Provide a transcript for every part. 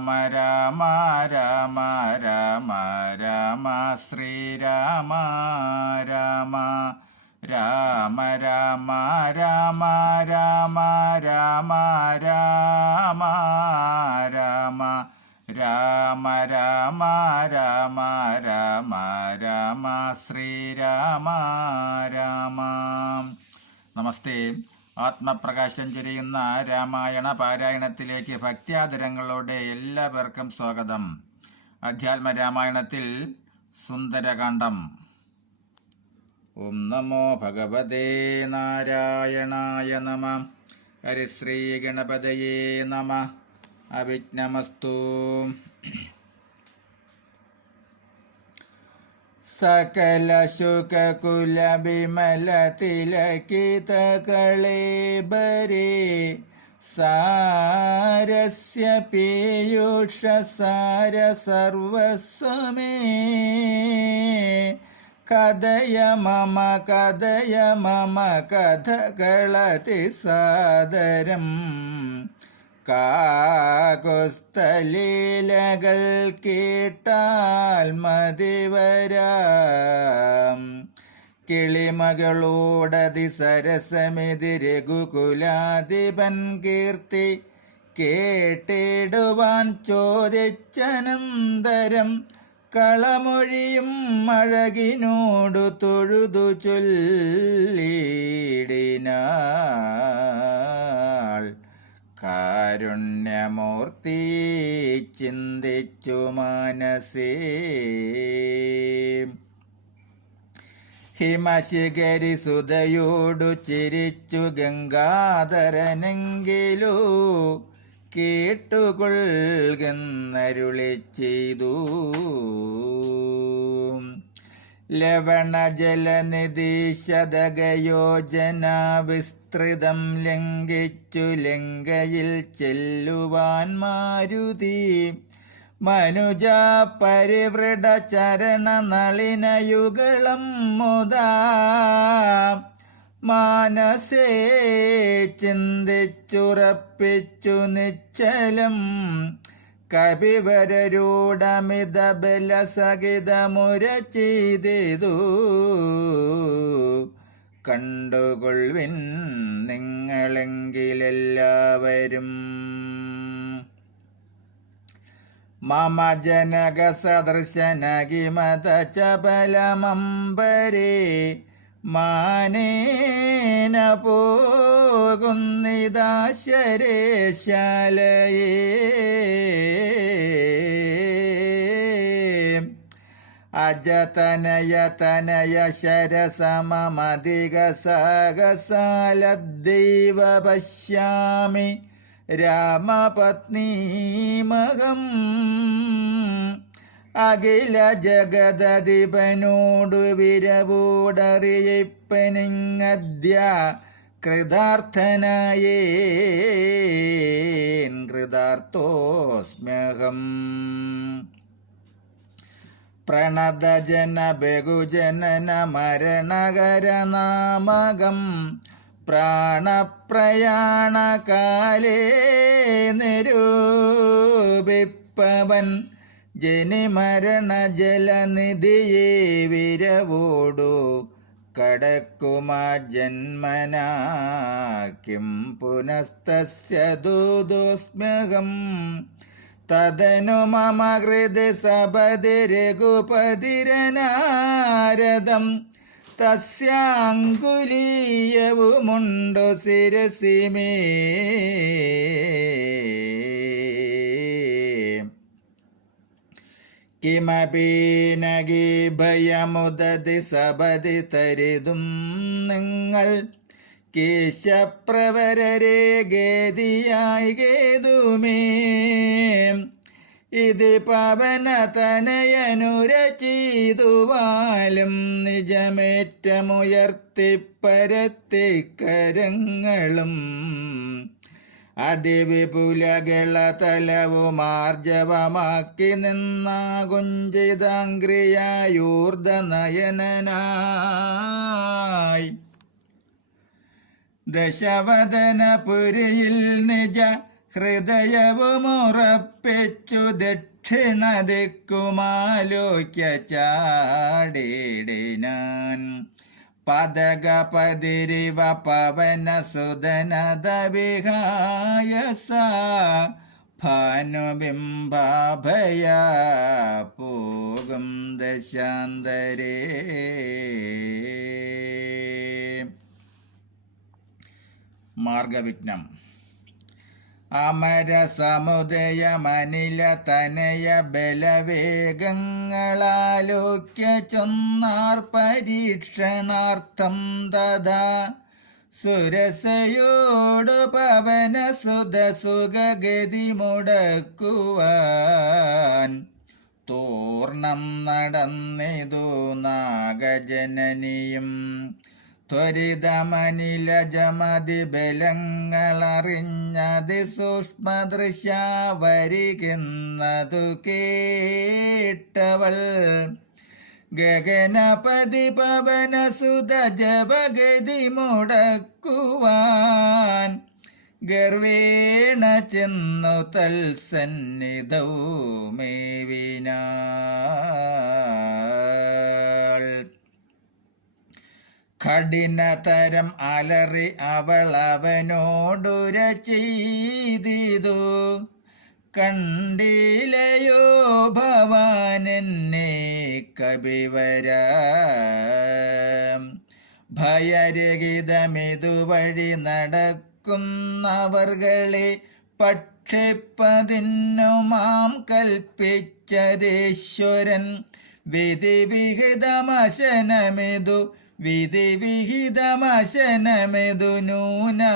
രാമ രാമ രാമ രാമ ശ്രീരാമ രാമ രാമ രാമ രാമ രാമ രാമ രാമ രാമ രാമ രാമ രാമ രാമ രാമ ശ്രീരാമ രാമ. നമസ്തേ. ആത്മപ്രകാശം ചൊരിയുന്ന രാമായണ പാരായണത്തിലേക്ക് ഭക്ത്യാദരങ്ങളോടെ എല്ലാവർക്കും സ്വാഗതം. അധ്യാത്മ രാമായണത്തിൽ സുന്ദരകാന്ഡം. ഓം നമോ ഭഗവതേ നാരായണായ നമഃ. ഹരിശ്രീ ഗണപതയേ നമഃ. അവിഘ്നമസ്തു. സകല ശുകകുല വിമല തിലകിത കളേബരേ സാരസ്യ പീയൂഷ സാര സർവസ്വമേ കഥയ മമ കഥകളതി സാദരം കാകുസ്തലീലകൾ കേട്ടാൽ മതിവരാം കിളിമകളോടതി സരസമിതി രഘുകുലാധിപൻ കീർത്തി കേട്ടിടുവാൻ ചോദിച്ചനന്തരം കളമൊഴിയും അഴകിനോടു തൊഴുതു ചൊല്ലിടിനാൾ. കാരുണ്യമൂർത്തി ചിന്തിച്ചു മനസേ ഹിമശിഖരി സുതയോടു ചിരിച്ചു ഗംഗാധരനെങ്കിലു കേട്ടുകൊള്ളുന്നരുളി ചെയ്തു. ലവണജലനിധി ശതകയോജന വിസ്തൃതം ലംഘിച്ചു ലങ്കയിൽ ചെല്ലുവാൻ മാരുതി മനുജ പരിവൃഢ ചരണ നളിനയുഗളം മുദാ മാനസേ ചിന്തിച്ചുറപ്പിച്ചു നിശ്ചലം കപിവരരൂഢമിത ബലസഹിതമുര ചെയ്തു. കണ്ടുകൊള്ളുവിൻ നിങ്ങളെങ്കിലെല്ലാവരും. മമ ജനക സദൃശനകിമത ചപലമംബരേ മാനേന പോകുന്നിതാശരേശാലയേ അജതനയതനയ ശരസമമധിക സാഹസാലദ്ദൈവ പശ്യാമി രാമപത്നീമകം. അഖില ജഗദധിപനോടു വിരവോടറിയിപ്പനിങ്ങദ്യ കൃതാർത്ഥനായേൻ കൃതാർത്ഥോസ്മ്യഹം. പ്രണതജന ബഹുജനന മരണകരനാമകം പ്രാണപ്രയാണകാലേ നിരൂപിപ്പവൻ ജനിമരണ ജലനിധിയെ വിരവോടു കടക്കുമാ ജന്മനാ കിം പുനസ്തസ്യ ദൂതോസ്മ്യഹം. തദനു മമ ഹൃദി സപതി രഘുപതിരനാരദം തസ്യാങ്കുലീയവുമുണ്ടു ശിരസി മേ. കിമപി നഗി ഭയമുദതി സപതി തരിതും നിങ്ങൾ കേശപ്രവരരെ ഗേദിയായി ഗേതുമേ. ഇത് പവനതനയനുര ചെയ്തുവാലും നിജമേറ്റമുയർത്തിപ്പരത്തിക്കരങ്ങളും അതിവിപുലകളതലവുമാർജവമാക്കി നിന്ന കുഞ്ചിതാംഗ്രിയായൂർധനയനായി ദശവദനപുരിയിൽ നിജ ഹൃദയവുമുറപ്പിച്ചു ദക്ഷിണ ദിക്കുമാലോക്യ ചാടിടിനാൻ. പദകപതിരിവ പവനസുതനത വിഹായസ ഭാനുബിംബാഭയ പോകും ദശാന്തരേ. മാർഗവിഘ്നം. അമരസമുദയമനില തനയ ബലവേഗങ്ങളാലോക്യ ചൊന്നാർ പരീക്ഷണാർത്ഥം തഥാ സുരസയോടു പവനസുത സുഖഗതി മുടക്കുവാൻ തൂർണം നടന്നിതു നാഗജനനിയും. ത്വരിതമനിലജമതി ബലങ്ങളറിഞ്ഞതി സൂക്ഷ്മദൃശ വരികുന്നതു കേട്ടവൾ ഗഗനപതി പവനസുത ജപഗതി മുടക്കുവാൻ ഗർവേണ ചെന്നു തൽസന്നിധൗ മേവിനാൾ. കഠിനതരം അലറി അവളവനോടുര ചെയ്തിതു. കണ്ടിലയോ ഭവാനെന്നെ കപിവര, ഭയരഹിതമിതുവഴി നടക്കുന്നവർകളെ പക്ഷിപ്പതിന്നു മാം കൽപ്പിച്ചതീശ്വരൻ. വിധിവിഹിതമശനമിതു നൂനമദ്യത്വയാം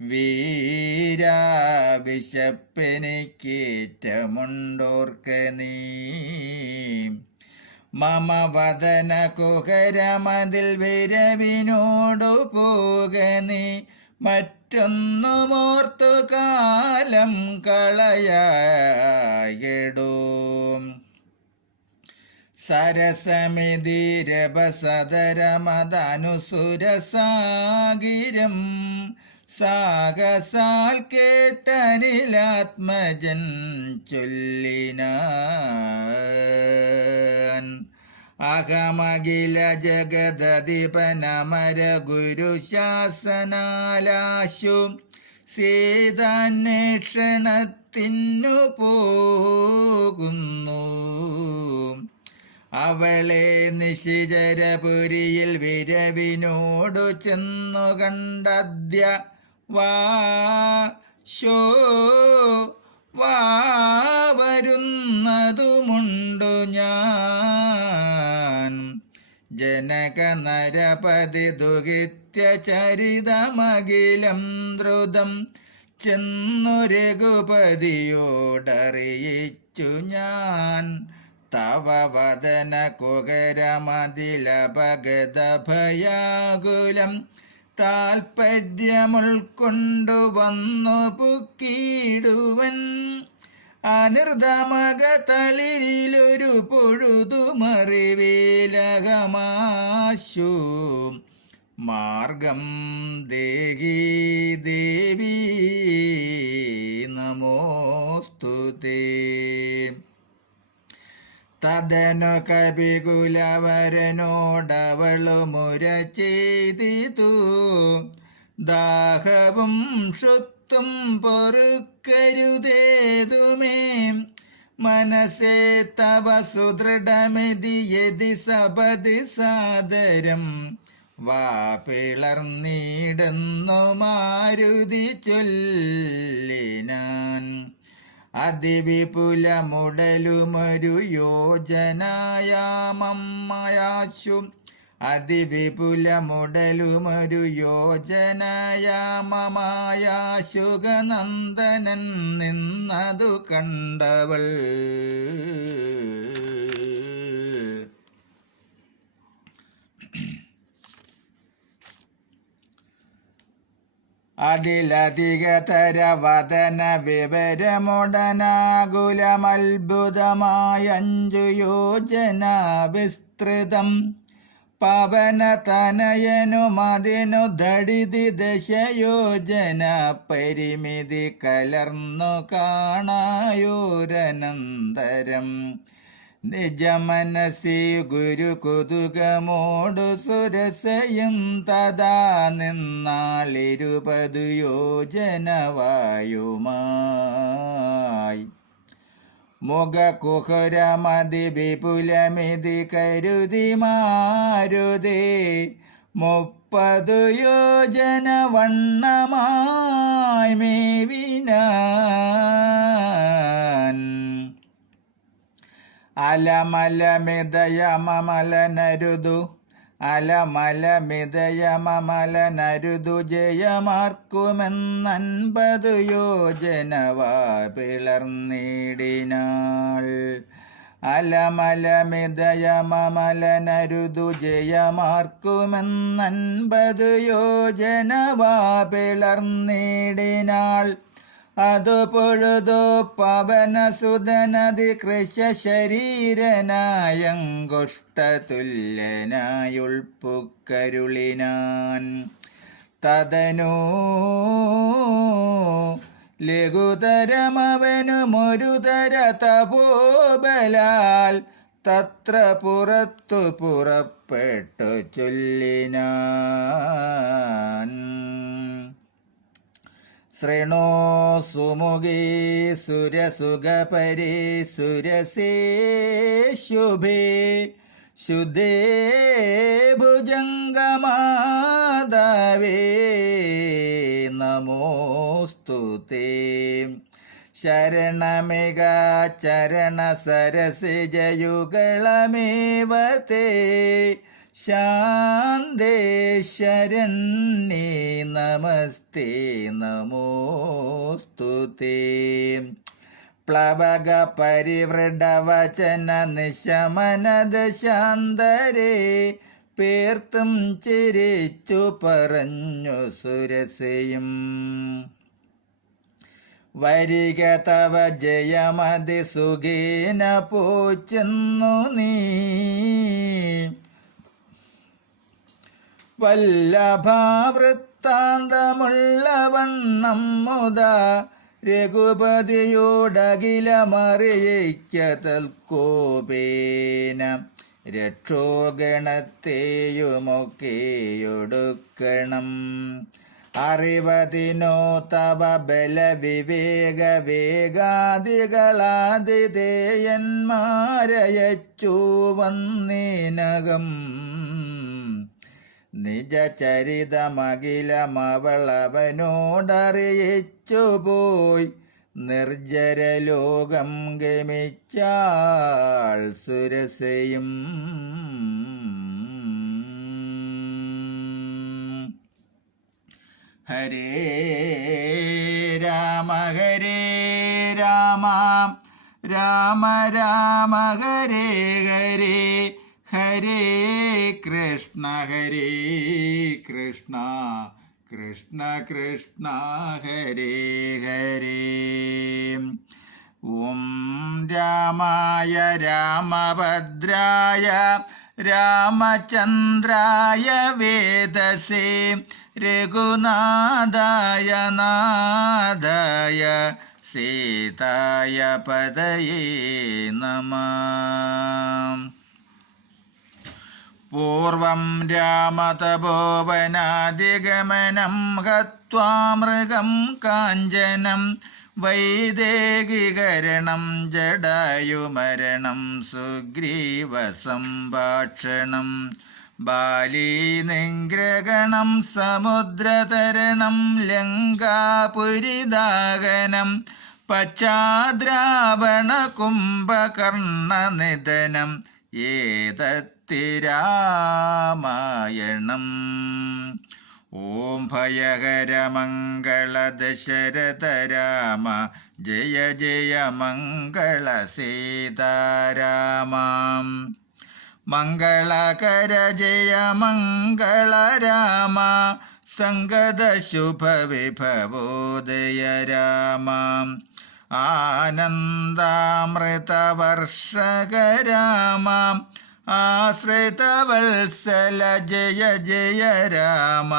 വീരാ വിശപ്പെനിക്കേറ്റമുണ്ടോർക്ക നീ. മമ വദന കുഹരമതിൽ വിരവിനോടു പോക നീ. മറ്റൊന്നുമോർത്തു കാലം കളയായിടൂ. സരസമിതിരപസദരമദനുസുരസാഗിരം സാഗസാൽ കേട്ടനിലാത്മജൻ ചൊല്ലിനാൻ. അഹമഖില ജഗദധിപനമര ഗുരുശാസനാലാശു സീതാന്വേഷണത്തിനു പോകുന്നു. അവളെ നിശിചരപുരിയിൽ വിരവിനോടു ചെന്നു കണ്ടദ്യ വരുന്നതുമുണ്ടു ഞാൻ. ജനക നരപതി ദുഹിത്യ ചരിതമഖിലം ദ്രുതം ചെന്നു രഘുപതിയോടറിയിച്ചു ഞാൻ. തവ വദന കുഹരമതിലപഗതഭയാകുലം താൽപര്യമുൾക്കൊണ്ടു വന്നു പുക്കിടുവൻ. അനിർദമക തളിരിലൊരു പൊഴുതുമറിവേലകമാശു മാർഗം ദേഹി ദേവി നമോസ്തുതേ. തദനു കപികുലവരനോടവളു മുര ചെയ്തിതു. ദാഹവും ക്ഷുത്തും പൊറുക്കരുതേതുമേ മനസ്സേ തവ സുദൃഢമിതി യതി സപതി സാദരം. വാ പിളർന്നിടുന്നു മാരുതി ചൊല്ലിനാൻ. അതിവിപുലമുടലുമൊരു യോജനയാമമ്മയാശു. അതിവിപുലമുടലുമൊരു യോജനയാമമായാശുഗനന്ദനൻ നിന്നതു കണ്ടവൾ. അതിലധികതര വദന വിവരമുടനാകുലമത്ഭുതമായ 5 യോജന വിസ്തൃതം. പവന തനയനുമതിനു ദടിതി ദശയോജന പരിമിതി കലർന്നു കാണായൂരനന്തരം നിജമനസി ഗുരു കുതുകമോടു സുരസയും തഥാ നിന്നാളിരുപതു യോജനവായുമായി മുഖകുഹുരമതി വിപുലമിതി കരുതി മാരുതേ 30 യോജന വണ്ണമായി മേവിനാൻ അലമലമിതയമമലനരുതു ജയമാർക്കുമെന്നൻപതു യോജനവാ പിളർന്നിടിനാൾ അലമലമിതയമമലനരുതു ജയമാർക്കുമെന്നൻപതു യോജനവാ പിളർന്നിടിനാൾ അതു പൊഴുതു പവനസുതനതി കൃശശരീരനായങ്കുഷ്ടതുല്യനായുൾപ്പുക്കരുളിനാൻ തദനു ലഘുതരമവനുമൊരുതര തപോബലാൽ തത്ര പുറത്തു പുറപ്പെട്ടു ചൊല്ലിനാൻ ശൃണോ സുമുഖേ സുരസുഖപരേ സുരസേ ശുഭേ ശുദ്ധേ ഭുജംഗമാധവേ നമോസ്തുതേ ശരണമിക ചരണസരസിജയുഗളമേവ തേ ശാന്തേ ശരണ്യേ നമസ്തേ നമോസ്തുതേ പ്ലവക പരിവൃഢവചന നിശമനദ ശാന്തരേ പേർത്തും ചിരിച്ചു പറഞ്ഞു സുരസയും വരിക തവ ജയമതി സുഖേന പോച്ചെന്നു നീ വല്ലഭാവൃത്താന്തമുള്ളവണ്ണം മുത രഘുപതിയോടകിലമറിയിക്കതൽക്കോപേന രക്ഷോഗണത്തെയുമൊക്കെയൊടുക്കണം അറിവതിനോ തവ ബലവിവേക വേഗാദികളാതിഥേയന്മാരയച്ചു വന്നേനകം നിജചരിതമഖിലമവളവനോടറിയിച്ചു പോയി നിർജ്ജരലോകം ഗമിച്ചാൾ സുരസയും ഹരേ രാമ രാമ രാമ ഹരേ ഹരേ ഹരേ കൃഷ്ണ കൃഷ്ണ കൃഷ്ണ ഹരേ ഹരേ ഓം രാമായ രാമഭദ്രായ രാമചന്ദ്രായ വേദസേ രഘുനാഥായ നാഥായ സീതായ പദയേ നമഃ പൂർവം രാമതപോവനാദിഗമനം ഹത്വാ മൃഗം കാഞ്ചനം വൈദേഹികരണം ജടായുമരണം സുഗ്രീവസംഭാഷണം ബാലീനിഗ്രഹണം സമുദ്രതരണം ലങ്കാപുരിദാഹനം പശ്ചാദ്രാവണ കുംഭകർണനിധനം ഏതത്തിരാമായണം ഓം ഭയഹര മംഗള ദശരഥ രാമ ജയ ജയ മംഗള സീതാരാമ മംഗളകര ജയ മംഗള രാമ സംഗത ശുഭ വിഭവോദയ രാമ ആനന്ദാമൃതവർഷക രാമ ആശ്രിതവത്സല ജയ ജയ രാമ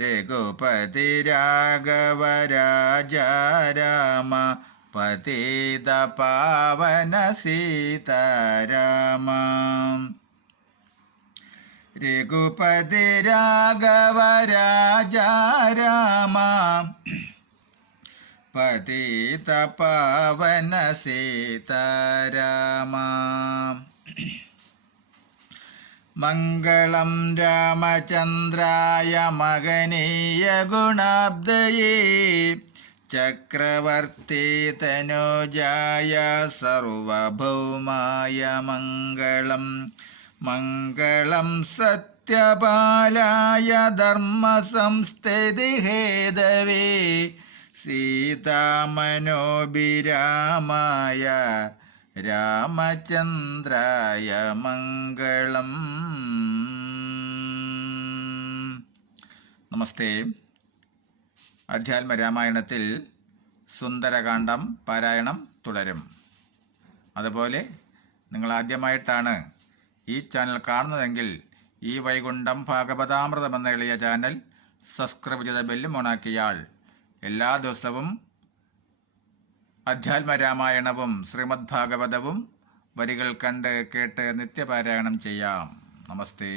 രഘുപതി രാഘവ രാജ രാമ പതിത പാവന സീതാരാമ രഘുപതി രാഘവ രാജ രാമ പതിത പാവന സീതാരാമ മംഗളം രാമചന്ദ്രായ മഹനീയ ഗുണാബ്ദയേ ചക്രവർത്തി തനോജായ സർവഭൗമായ മംഗളം മംഗളം സത്യപാലായ ധർമ്മസംസ്ഥിതി ഹേതവേ സീതാമനോഭിരാമായ രാമചന്ദ്രായ മംഗളം. നമസ്തേ. അധ്യാത്മരാമായണത്തിൽ സുന്ദരകാന്ഡം പാരായണം തുടരും. അതുപോലെ നിങ്ങൾ ആദ്യമായിട്ടാണ് ഈ ചാനൽ കാണുന്നതെങ്കിൽ ഈ വൈകുണ്ഠം ഭാഗവതാമൃതം എന്ന എളിയ ചാനൽ സബ്സ്ക്രൈബ് ചെയ്ത ബെല്ലും ഓണാക്കിയാൽ എല്ലാ ദിവസവും അധ്യാത്മരാമായണവും ശ്രീമദ് ഭാഗവതവും വരികൾ കണ്ട് കേട്ട് നിത്യപാരായണം ചെയ്യാം. നമസ്തേ.